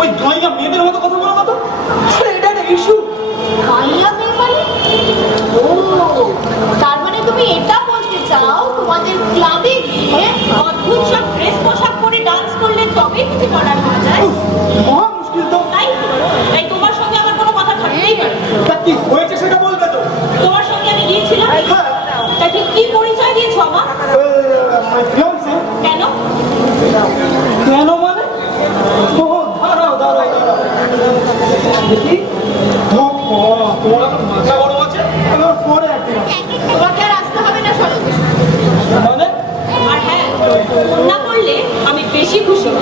ওই গাইয়া মেয়েদের মতো কথা বলা কথা, এটা একটা ইস্যু। গাইয়া মেয়ে মানে? ও, তার মানে তুমি এটা বলতে চাও তোমাদের ক্লাবে গিয়ে অদ্ভুত সব ড্রেস পোশাক পরে ডান্স করলে তবেই কিছু করার হয়ে যায়? মহা মুশকিল তো। তাই তোমার সঙ্গে আমার কোনো কথা থাকতেই পারে। তা কি হয়েছে সেটা বলবে তো? তোমার সঙ্গে আমি গিয়েছিলাম, তা ঠিক কি পরিচয় দিয়েছো আমার? কেন? কেন মানে? দাঁড়াও দাঁড়াও দাঁড়াও দেখি। তোমার এখন মাথা গরম আছে, পরে একদিন তোমাকে আর আসতে হবে না সরো। মানে? আর হ্যাঁ, না করলে আমি বেশি খুশি হব।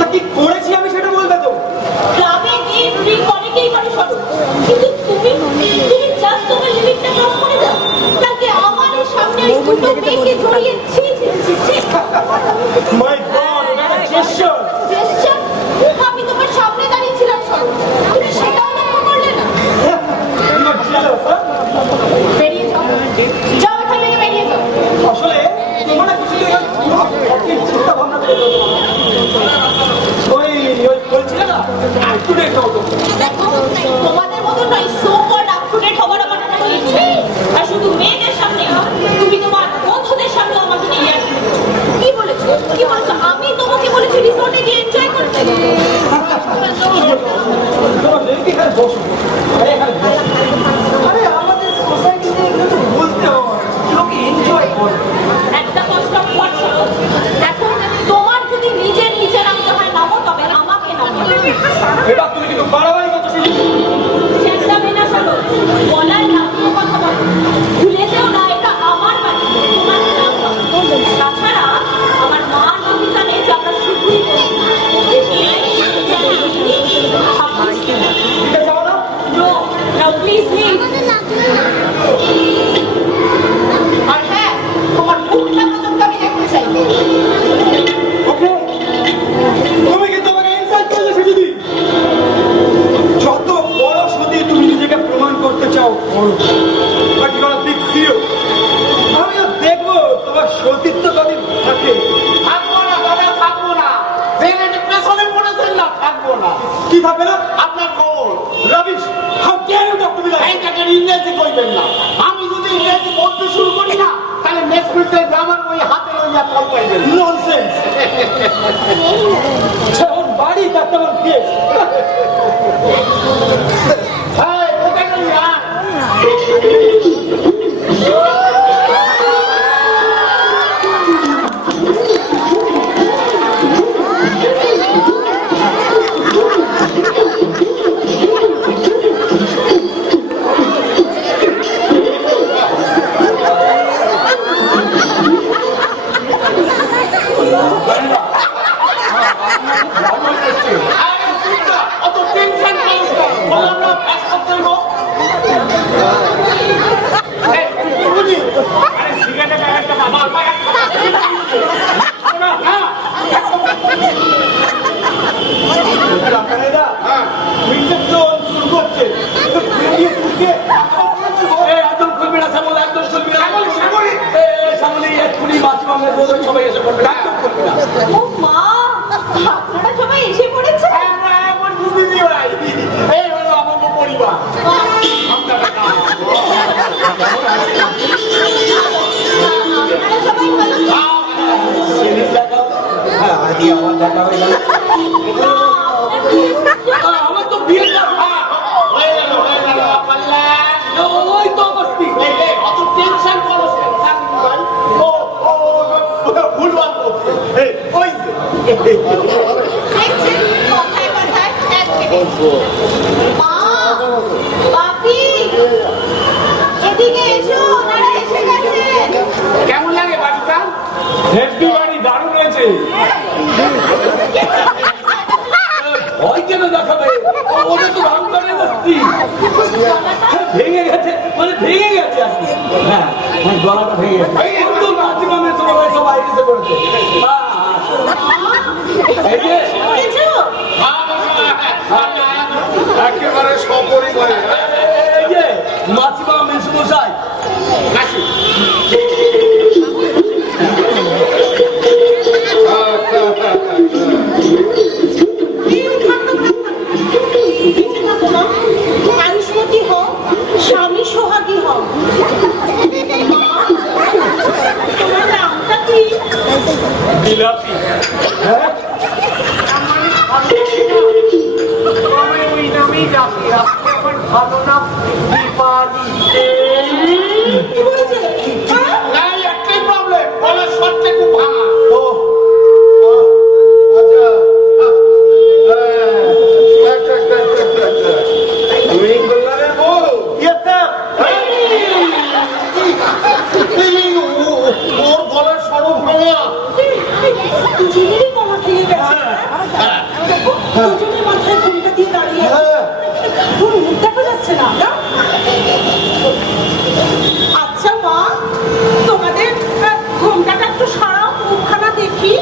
তা কি করেছি আমি সেটা বলবে তো? ক্লাবে গিয়ে ড্রিঙ্ক অনেকেই করে সরো, কিন্তু তুমি জাস্ট তোমার লিমিটটা ক্রস করে দাও। কালকে আমার এই সামনে ওই দুটো মেয়েকে জড়িয়ে ছি ছি ছি ছি। মাই গড, এটা জেস্চার। জেস্চার? আমি তোমার সামনে দাঁড়িয়েছিলাম সরো, তুমি সেটাও লক্ষ্য করলে না। বেরিয়ে যাও, যাও এখান থেকে বেরিয়ে যাও। আসলে তোমার কিছু চিন্তা ভাবনা করে ওই বলছিলে না আপ টু ডেট হতো। দেখো, তোমাদের মতো নয়, so called up to date হবার আমার কোনো ইচ্ছে নেই। আর শুধু মেয়েদের সামনে না, তুমি তোমার বন্ধুদের সামনে আমাকে নিয়ে আসবে। কি বলেছো? কি বলেছো? আমি তোমাকে বলেছি রিসোর্টে গিয়ে এনজয় করতে। এখানে বসো, এখানে বসো। আরে আমাদের সোসাইটিতে এগুলো তো বলতে হয়, লোকে এনজয় করে। একটা কষ্ট করছো। দেখো, তোমার যদি নিজে নামতে হয় নামো, তবে আমাকে নামো। এবার তুমি কিন্তু বাড়াবাড়ি করছো। চেষ্টা বিনা সরো, গলায় লাগিয়ে কথা বলো। ভুলে যেও না, এটা আমার বাড়ি, তোমার নাম। তাছাড়া আমার মা নাম জানে যে আমরা শুধুই প্লিজ লিভ। আর হ্যাঁ, তোমার মুখটা পর্যন্ত আমি দেখতে চাই। ওকে, তুমি কিন্তু আমাকে ইনসাল্ট করেছো দিদি। যত বড় সতী তুমি নিজেকে প্রমাণ করতে চাও করো, but you are a big hero. আমিও দেখবো তোমার সতীত্ব কদিন থাকে। থাকবো না দাদা, থাকবো না। জেনে পেছনে পড়েছেন না, থাকবো না। কি থাকবে না? আপনার গোল rubbish, how can you talk to me like এই টাকার ইংরেজি কইবেন না। আমি যদি ইংরেজি বলতে শুরু করি না, তাহলে নেক্সট মিনিটে গ্রামার বই হাতে লইয়া ফল পাইবেন। ননসেন্স। যেমন বাড়ি তার তেমন কেস। হ্যাঁ, কোথায় গেলি আর? অত টেনশন করিস না। বললাম না, পাস করতে হইব। এই, বুঝি? আরে সিগারেটের প্যাকেটটা বাবা, বাবা, না, না। আপনারা উইন্ডের জোন শুরু করছে। একটু ঘুরিয়ে ঘুরিয়ে একদম খুলবি না সামল, একদম খুলবি না। সামলি। সামলি এক্ষুনি মাছিমামের বোধ সবাই এসে পড়বে, একদম খুলবি না। ও মা, আপনারা সবাই এসে পড়েছে। আমরা এমন বুদ্ধি দিই ভাই। এই হলো আমার পরিবার। আপনারা কাজ। আপনারা সবাই ভালো তো? সেদিন দেখা হ্যাঁ, আজকে আমার দেখা হয়ে গেল। আমার তো বিয়ে না। হয়ে গেল, পাল্লা। ওই তো অবস্থি। এই, এই, অত টেনশন করো না, থাকবি ভাই। ও, ভুলভাল করছে। এই, ওই যে। দেখছেন, কথায় কথায় এক মিনিট। মা, বাপি, এদিকে এসো, ওনারা এসে গেছে। কেমন লাগে বাড়িটা? হেভি বাড়ি, দারুণ হয়েছে। ভয় কেন দেখাবে? ওটা তো ভাঙকারের বস্তি। ভেঙে গেছে, মানে ভেঙে গেছে আর কি। হ্যাঁ, মানে গলাটা ভেঙে গেছে। একদম মাছিমামের সবাই এসে পড়েছে। এই যে এসেছো? একেবারে সপরিবারে। এই যে মাছিমা মেসমশাই আসি। বাপি। হ্যাঁ মানে ভালো না, আমি ওই নামেই ডাকি। আপনি এখন ভালো না দীপালি। কি বলেছে? হ্যাঁ? নাই, একটাই প্রবলেম, গলার স্বরটা খুব ভাঙা। ও আচ্ছা তুমি কল্যাণের বউ? Yes, sir. ওর গলার স্বরও ভাঙা। দুজনেরই কমা খেয়ে গেছে। দেখো, দুজনের মাথায় ঘুমটা দিয়ে দাঁড়িয়ে আছে। হ্যাঁ তোর মুখ দেখা যাচ্ছে না, না? আচ্ছা মা, তোমাদের ঘুমটাটা একটু সারাও, মুখখানা দেখি।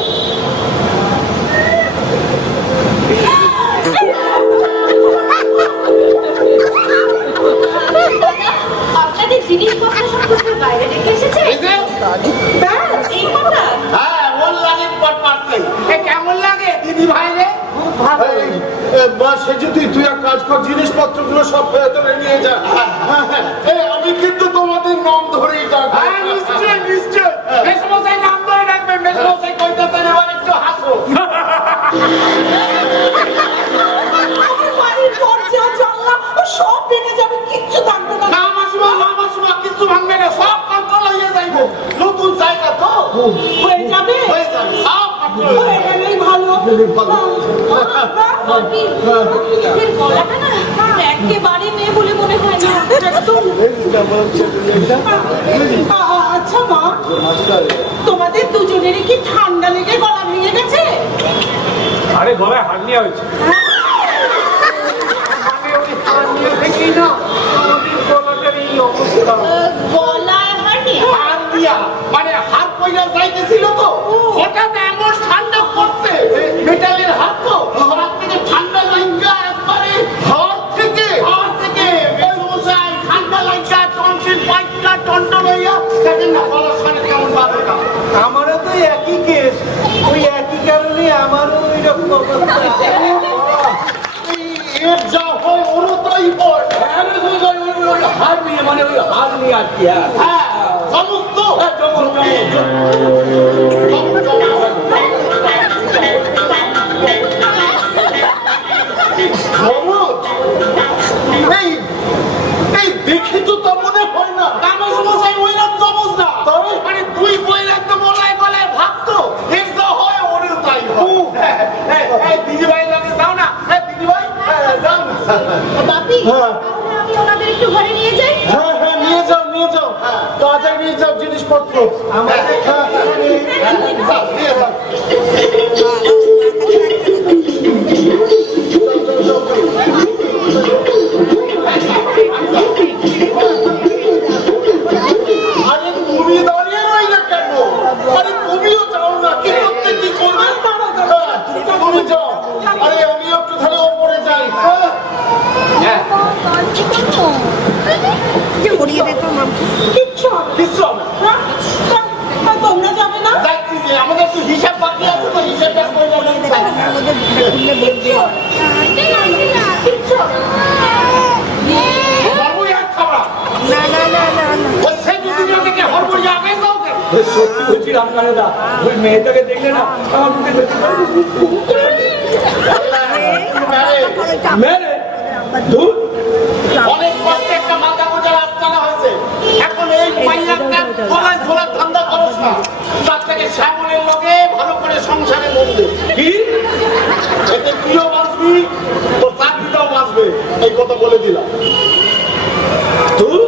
আপনাদের জিনিসপত্র সব কোথায় বাইরে রেখে এসেছে? এই যে, ব্যাস, এই কথা। হ্যাঁ, ওর লাগে পট পারছে। এ কেমন লাগে দিদি ভাই রে? খুব ভালো। মা সে যদি তুই এক কাজ কর, জিনিসপত্রগুলো সব ভেতরে নিয়ে যা। আমি কিন্তু তোমাদের নাম ধরেই ডাকবো। হ্যাঁ, নিশ্চয় নিশ্চয়। মেসমশাই নাম ধরে রাখবেন। মেসমশাই কইতেছেন এবার একটু হাসো। আমার বাড়ির দরজা জানলা সব ভেঙে যাবে, কিচ্ছু থাকবে না। না মাসুমা, কিছু ভাঙবে না, সব কন্ট্রোল হয়ে যাইব। নতুন জায়গা তো হয়ে যাবে, হয়ে যাবে, সব কন্ট্রোল হয়ে গেলেই ভালো। ভাবি, এদের গলাটা না একেবারে মেয়ে বলে মনে হয় না, একদম। আচ্ছা মা, তোমাদের দুজনেরই কি ঠান্ডা লেগে গলা ভেঙে গেছে? আরে গলায় হার্নিয়া হয়েছে। আমি ওই হার্নিয়া থেকেই না আমাদের গলাটার এই অবস্থা। গলায় হার্নিয়া? হার্নিয়া মানে হাত পয়সা যাইতেছিল তো, হঠাৎ এমন ঠান্ডা পড়ছে, মেটালের হাত তো, হাত থেকে ঠান্ডা লাগা একবারে হাত থেকে মেসমশাই ঠান্ডা লাগা টনসিল পাইটা টন্টন হইয়া দেখেন না গলার সামনে কেমন বাজে না। আমারও তো একই কেস, ওই একই কারণে আমারও ওই রকম অবস্থা। এর যা হয় ওরও তাই হয়। হার নিয়ে মানে ওই হার নিয়ে আর কি। হ্যাঁ সমস্ত এই দেখে তো তা মনে হয় না। আমার সমস্যায় ওই নাম জমজ না, মানে দুই বইয়ের একদম গলায় গলায় ভাবতো, এর যা হয় ওরেও তাই হয়। দিদি ভাই লাগে যাও না, দিদি ভাই যাও না। বাপি, তাহলে আমি ওনাদের একটু ঘরে নিয়ে যাই। হ্যাঁ নিয়ে যাও তাড়াতাড়ি নিয়ে যাও জিনিসপত্র। আমাদের আরে তুমি দাঁড়িয়ে রইলে কেন? আরে তুমিও যাও না, কি করতে কি করবে? তুমি যাও। আরে আমি একটু তাহলে ওপরে যাই। কিচ্ছু হবে না। কিচ্ছু হবে না। হ্যাঁ? তোমরা যাবে না? যাচ্ছি যে আমাদের একটু হিসাব বাকি আছে তো, হিসাবটা করে যাবেন। কিচ্ছু হবে না। কিচ্ছু হবে না। হরবই এক খাবার। ওই সে দুদিনের থেকে হরবই আগে যাও কে? সত্যি বলছি রামকানেদা, ওই মেয়েটাকে দেখলে না আমার মুখে মেরে ধুর। অনেক কষ্টে একটা মাথা বোঝার আস্তানা হয়েছে। এখন এই পাইয়াটা গলায় ঝোলার ধান্দা করস না, তার থেকে শ্যামলের লগে ভালো করে সংসারে মন দে। কি? এতে তুইও বাঁচবি, তোর চাকরিটাও বাঁচবে, এই কথা বলে দিলাম। ধুর।